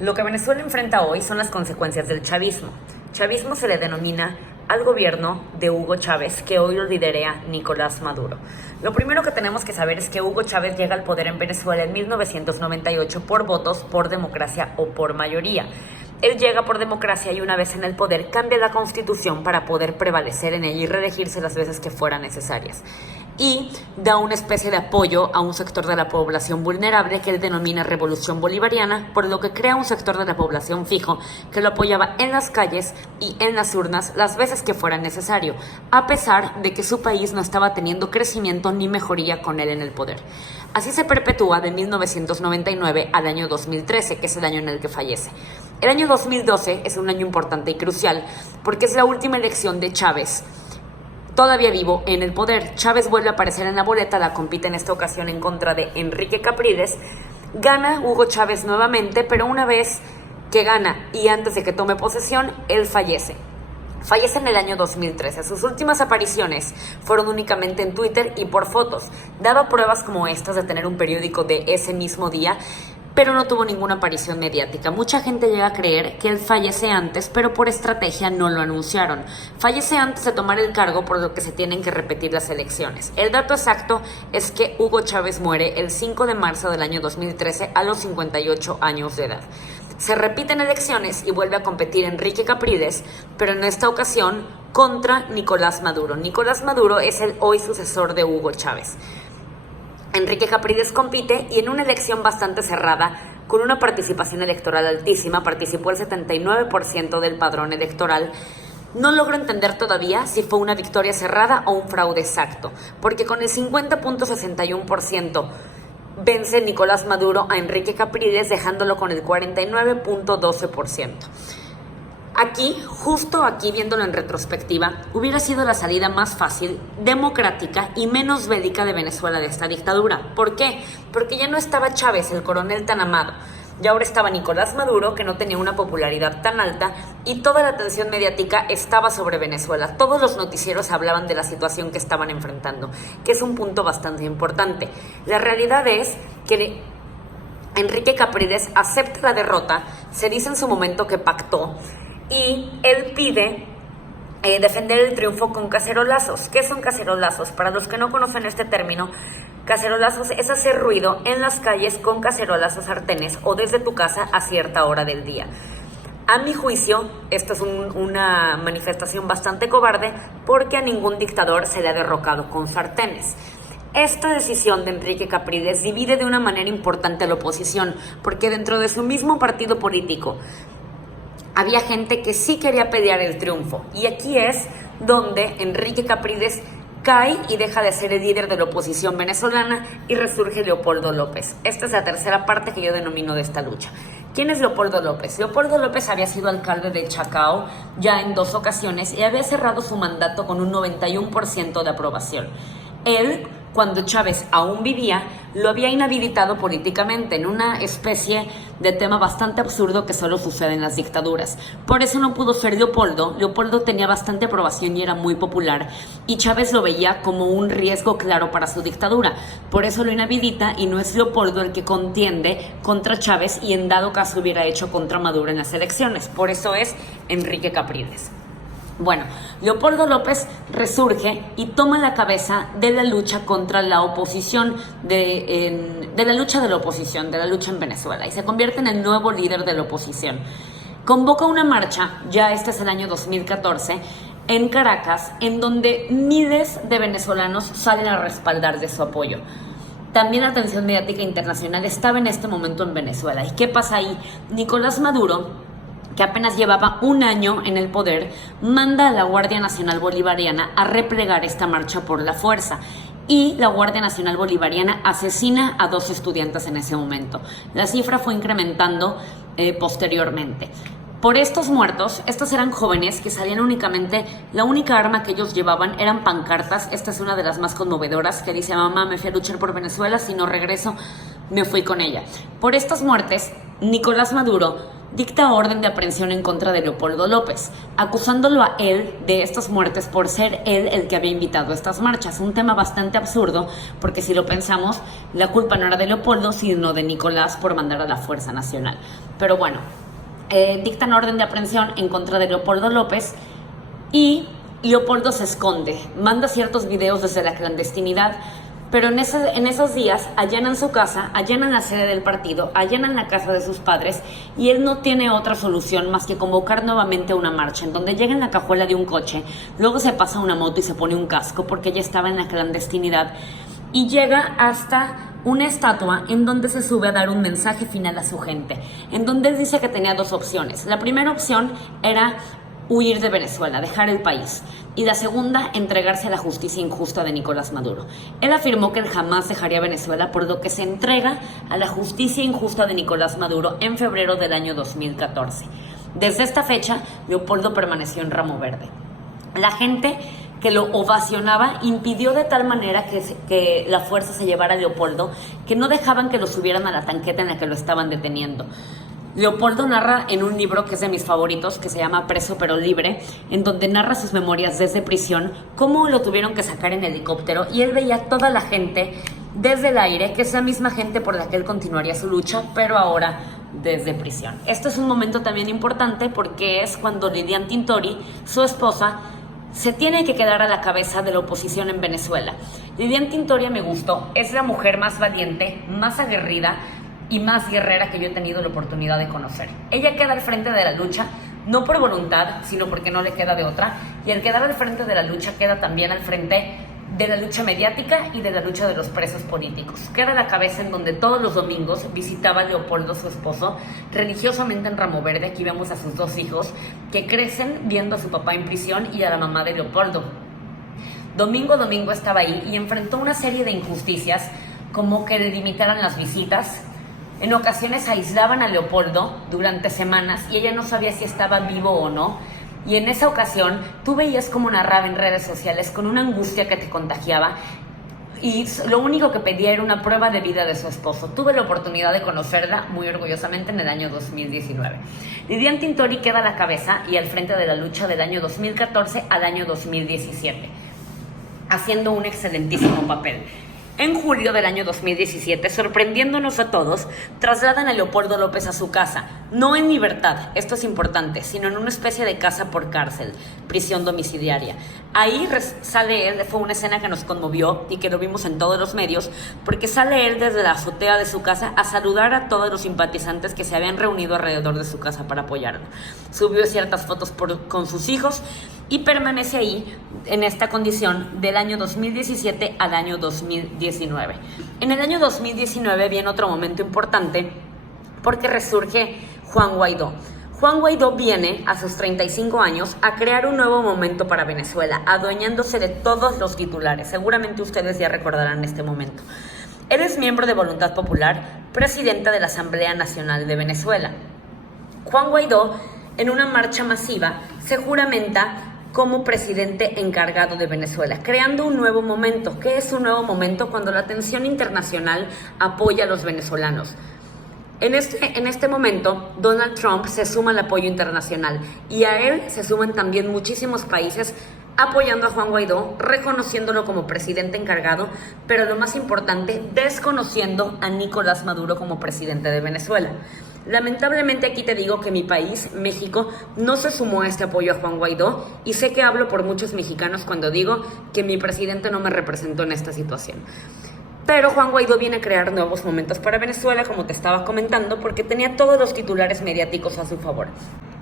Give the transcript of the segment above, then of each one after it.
Lo que Venezuela enfrenta hoy son las consecuencias del chavismo. Chavismo se le denomina al gobierno de Hugo Chávez, que hoy lo lidera Nicolás Maduro. Lo primero que tenemos que saber es que Hugo Chávez llega al poder en Venezuela en 1998 por votos, por democracia o por mayoría. Él llega por democracia y una vez en el poder cambia la constitución para poder prevalecer en ella y reelegirse las veces que fueran necesarias. Y da una especie de apoyo a un sector de la población vulnerable que él denomina Revolución Bolivariana, por lo que crea un sector de la población fijo que lo apoyaba en las calles y en las urnas las veces que fuera necesario, a pesar de que su país no estaba teniendo crecimiento ni mejoría con él en el poder. Así se perpetúa de 1999 al año 2013, que es el año en el que fallece. El año 2012 es un año importante y crucial porque es la última elección de Chávez, todavía vivo en el poder. Chávez vuelve a aparecer en la boleta, la compite en esta ocasión en contra de Enrique Capriles. Gana Hugo Chávez nuevamente, pero una vez que gana y antes de que tome posesión, él fallece. Fallece en el año 2013. Sus últimas apariciones fueron únicamente en Twitter y por fotos. Daba pruebas como estas de tener un periódico de ese mismo día, pero no tuvo ninguna aparición mediática. Mucha gente llega a creer que él fallece antes, pero por estrategia no lo anunciaron. Fallece antes de tomar el cargo, por lo que se tienen que repetir las elecciones. El dato exacto es que Hugo Chávez muere el 5 de marzo del año 2013 a los 58 años de edad. Se repiten elecciones y vuelve a competir Enrique Capriles, pero en esta ocasión contra Nicolás Maduro. Nicolás Maduro es el hoy sucesor de Hugo Chávez. Enrique Capriles compite y en una elección bastante cerrada, con una participación electoral altísima, participó el 79% del padrón electoral. No logro entender todavía si fue una victoria cerrada o un fraude exacto, porque con el 50.61% vence Nicolás Maduro a Enrique Capriles, dejándolo con el 49.12%. Aquí, justo aquí, viéndolo en retrospectiva, hubiera sido la salida más fácil, democrática y menos bélica de Venezuela de esta dictadura. ¿Por qué? Porque ya no estaba Chávez, el coronel tan amado. Y ahora estaba Nicolás Maduro, que no tenía una popularidad tan alta, y toda la atención mediática estaba sobre Venezuela. Todos los noticieros hablaban de la situación que estaban enfrentando, que es un punto bastante importante. La realidad es que Enrique Capriles acepta la derrota, se dice en su momento que pactó, y él pide defender el triunfo con cacerolazos. ¿Qué son cacerolazos? Para los que no conocen este término, cacerolazos es hacer ruido en las calles con cacerolas o sartenes o desde tu casa a cierta hora del día. A mi juicio, esto es una manifestación bastante cobarde porque a ningún dictador se le ha derrocado con sartenes. Esta decisión de Enrique Capriles divide de una manera importante a la oposición, porque dentro de su mismo partido político había gente que sí quería pelear el triunfo. Y aquí es donde Enrique Capriles cae y deja de ser el líder de la oposición venezolana y resurge Leopoldo López. Esta es la tercera parte que yo denomino de esta lucha. ¿Quién es Leopoldo López? Leopoldo López había sido alcalde de Chacao ya en 2 ocasiones y había cerrado su mandato con un 91% de aprobación. Él, cuando Chávez aún vivía, lo había inhabilitado políticamente en una especie de tema bastante absurdo que solo sucede en las dictaduras. Por eso no pudo ser Leopoldo. Leopoldo tenía bastante aprobación y era muy popular, y Chávez lo veía como un riesgo claro para su dictadura. Por eso lo inhabilita y no es Leopoldo el que contiende contra Chávez y en dado caso hubiera hecho contra Maduro en las elecciones. Por eso es Enrique Capriles. Bueno, Leopoldo López resurge y toma la cabeza de la lucha contra la oposición, de la lucha de la oposición, de la lucha en Venezuela, y se convierte en el nuevo líder de la oposición. Convoca una marcha, ya este es el año 2014, en Caracas, en donde miles de venezolanos salen a respaldar de su apoyo. También la atención mediática internacional estaba en este momento en Venezuela. ¿Y qué pasa ahí? Nicolás Maduro, que apenas llevaba 1 año en el poder, manda a la Guardia Nacional Bolivariana a replegar esta marcha por la fuerza. Y la Guardia Nacional Bolivariana asesina a 2 estudiantes en ese momento. La cifra fue incrementando posteriormente. Por estos muertos, estos eran jóvenes que salían únicamente, la única arma que ellos llevaban eran pancartas. Esta es una de las más conmovedoras, que dice: mamá, me fui a luchar por Venezuela, si no regreso, me fui con ella. Por estas muertes, Nicolás Maduro dicta orden de aprehensión en contra de Leopoldo López, acusándolo a él de estas muertes por ser él el que había invitado a estas marchas. Un tema bastante absurdo, porque si lo pensamos, la culpa no era de Leopoldo, sino de Nicolás por mandar a la Fuerza Nacional. Pero bueno, dictan orden de aprehensión en contra de Leopoldo López y Leopoldo se esconde, manda ciertos videos desde la clandestinidad, pero en esos días allanan su casa, allanan la sede del partido, allanan la casa de sus padres y él no tiene otra solución más que convocar nuevamente una marcha en donde llega en la cajuela de un coche, luego se pasa a una moto y se pone un casco porque ella estaba en la clandestinidad y llega hasta una estatua en donde se sube a dar un mensaje final a su gente, en donde él dice que tenía dos opciones. La primera opción era huir de Venezuela, dejar el país. Y la segunda, entregarse a la justicia injusta de Nicolás Maduro. Él afirmó que él jamás dejaría Venezuela, por lo que se entrega a la justicia injusta de Nicolás Maduro en febrero del año 2014. Desde esta fecha, Leopoldo permaneció en Ramo Verde. La gente que lo ovacionaba impidió de tal manera que la fuerza se llevara a Leopoldo, que no dejaban que lo subieran a la tanqueta en la que lo estaban deteniendo. Leopoldo narra en un libro que es de mis favoritos, que se llama Preso pero libre, en donde narra sus memorias desde prisión, cómo lo tuvieron que sacar en helicóptero y él veía a toda la gente desde el aire, que es la misma gente por la que él continuaría su lucha, pero ahora desde prisión. Esto es un momento también importante porque es cuando Lilian Tintori, su esposa, se tiene que quedar a la cabeza de la oposición en Venezuela. Lilian Tintori me gustó, es la mujer más valiente, más aguerrida y más guerrera que yo he tenido la oportunidad de conocer. Ella queda al frente de la lucha, no por voluntad, sino porque no le queda de otra, y al quedar al frente de la lucha, queda también al frente de la lucha mediática y de la lucha de los presos políticos. Queda a la cabeza en donde todos los domingos visitaba a Leopoldo, su esposo, religiosamente en Ramo Verde. Aquí vemos a sus dos hijos que crecen viendo a su papá en prisión y a la mamá de Leopoldo. Domingo a domingo estaba ahí y enfrentó una serie de injusticias, como que le limitaran las visitas. En ocasiones aislaban a Leopoldo durante semanas y ella no sabía si estaba vivo o no. Y en esa ocasión tú veías cómo narraba en redes sociales con una angustia que te contagiaba y lo único que pedía era una prueba de vida de su esposo. Tuve la oportunidad de conocerla muy orgullosamente en el año 2019. Lilian Tintori queda a la cabeza y al frente de la lucha del año 2014 al año 2017, haciendo un excelentísimo papel. En julio del año 2017, sorprendiéndonos a todos, trasladan a Leopoldo López a su casa, no en libertad, esto es importante, sino en una especie de casa por cárcel, prisión domiciliaria. Ahí sale él, fue una escena que nos conmovió y que lo vimos en todos los medios, porque sale él desde la azotea de su casa a saludar a todos los simpatizantes que se habían reunido alrededor de su casa para apoyarlo. Subió ciertas fotos con sus hijos y permanece ahí en esta condición del año 2017 al año 2019. En el año 2019 viene otro momento importante porque resurge Juan Guaidó. Juan Guaidó viene a sus 35 años a crear un nuevo momento para Venezuela, adueñándose de todos los titulares. Seguramente ustedes ya recordarán este momento. Él es miembro de Voluntad Popular, presidenta de la Asamblea Nacional de Venezuela. Juan Guaidó, en una marcha masiva, se juramenta como presidente encargado de Venezuela, creando un nuevo momento. ¿Qué es un nuevo momento? Cuando la atención internacional apoya a los venezolanos. En este momento, Donald Trump se suma al apoyo internacional y a él se suman también muchísimos países apoyando a Juan Guaidó, reconociéndolo como presidente encargado, pero lo más importante, desconociendo a Nicolás Maduro como presidente de Venezuela. Lamentablemente aquí te digo que mi país, México, no se sumó a este apoyo a Juan Guaidó y sé que hablo por muchos mexicanos cuando digo que mi presidente no me representó en esta situación. Pero Juan Guaidó viene a crear nuevos momentos para Venezuela, como te estaba comentando, porque tenía todos los titulares mediáticos a su favor.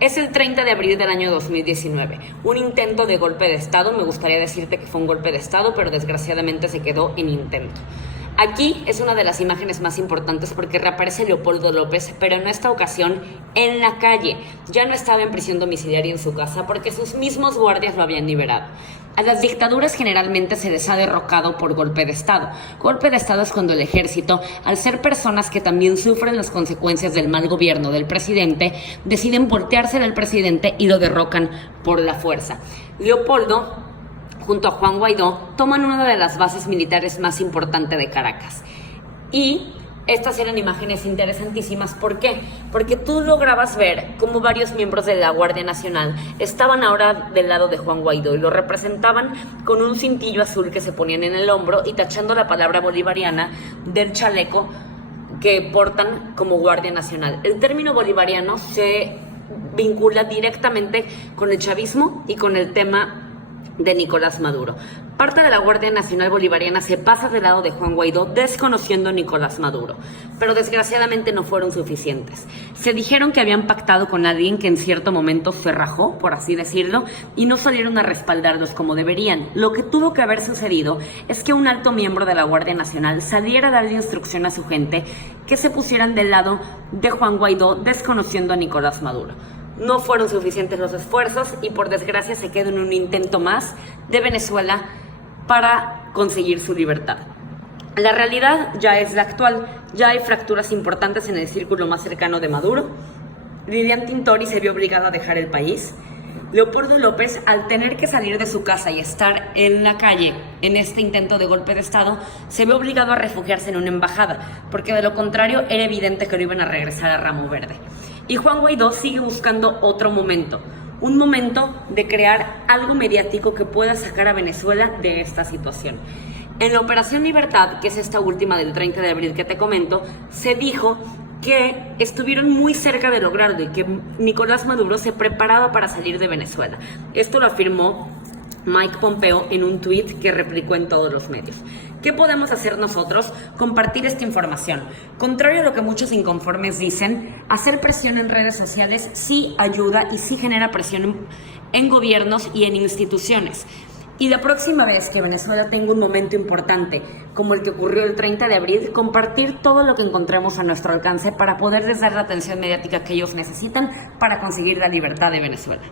Es el 30 de abril del año 2019, un intento de golpe de Estado. Me gustaría decirte que fue un golpe de Estado, pero desgraciadamente se quedó en intento. Aquí es una de las imágenes más importantes porque reaparece Leopoldo López, pero en esta ocasión en la calle. Ya no estaba en prisión domiciliaria en su casa porque sus mismos guardias lo habían liberado. A las dictaduras generalmente se les ha derrocado por golpe de Estado. Golpe de Estado es cuando el ejército, al ser personas que también sufren las consecuencias del mal gobierno del presidente, deciden voltearse al presidente y lo derrocan por la fuerza. Leopoldo, junto a Juan Guaidó, toman una de las bases militares más importantes de Caracas y Estas eran imágenes interesantísimas. ¿Por qué? Porque tú lograbas ver cómo varios miembros de la Guardia Nacional estaban ahora del lado de Juan Guaidó y lo representaban con un cintillo azul que se ponían en el hombro y tachando la palabra bolivariana del chaleco que portan como Guardia Nacional. El término bolivariano se vincula directamente con el chavismo y con el tema de Nicolás Maduro. Parte de la Guardia Nacional Bolivariana se pasa del lado de Juan Guaidó desconociendo a Nicolás Maduro, pero desgraciadamente no fueron suficientes. Se dijeron que habían pactado con alguien que en cierto momento se rajó, por así decirlo, y no salieron a respaldarlos como deberían. Lo que tuvo que haber sucedido es que un alto miembro de la Guardia Nacional saliera a darle instrucción a su gente que se pusieran del lado de Juan Guaidó desconociendo a Nicolás Maduro. No fueron suficientes los esfuerzos y por desgracia se quedó en un intento más de Venezuela para conseguir su libertad. La realidad ya es la actual, ya hay fracturas importantes en el círculo más cercano de Maduro. Lilian Tintori se vio obligada a dejar el país. Leopoldo López, al tener que salir de su casa y estar en la calle en este intento de golpe de Estado, se vio obligado a refugiarse en una embajada, porque de lo contrario era evidente que lo iban a regresar a Ramo Verde. Y Juan Guaidó sigue buscando otro momento, un momento de crear algo mediático que pueda sacar a Venezuela de esta situación. En la Operación Libertad, que es esta última del 30 de abril que te comento, se dijo que estuvieron muy cerca de lograrlo y que Nicolás Maduro se preparaba para salir de Venezuela. Esto lo afirmó Mike Pompeo en un tuit que replicó en todos los medios. ¿Qué podemos hacer nosotros? Compartir esta información. Contrario a lo que muchos inconformes dicen, hacer presión en redes sociales sí ayuda y sí genera presión en gobiernos y en instituciones. Y la próxima vez que Venezuela tenga un momento importante, como el que ocurrió el 30 de abril, compartir todo lo que encontremos a nuestro alcance para poderles dar la atención mediática que ellos necesitan para conseguir la libertad de Venezuela.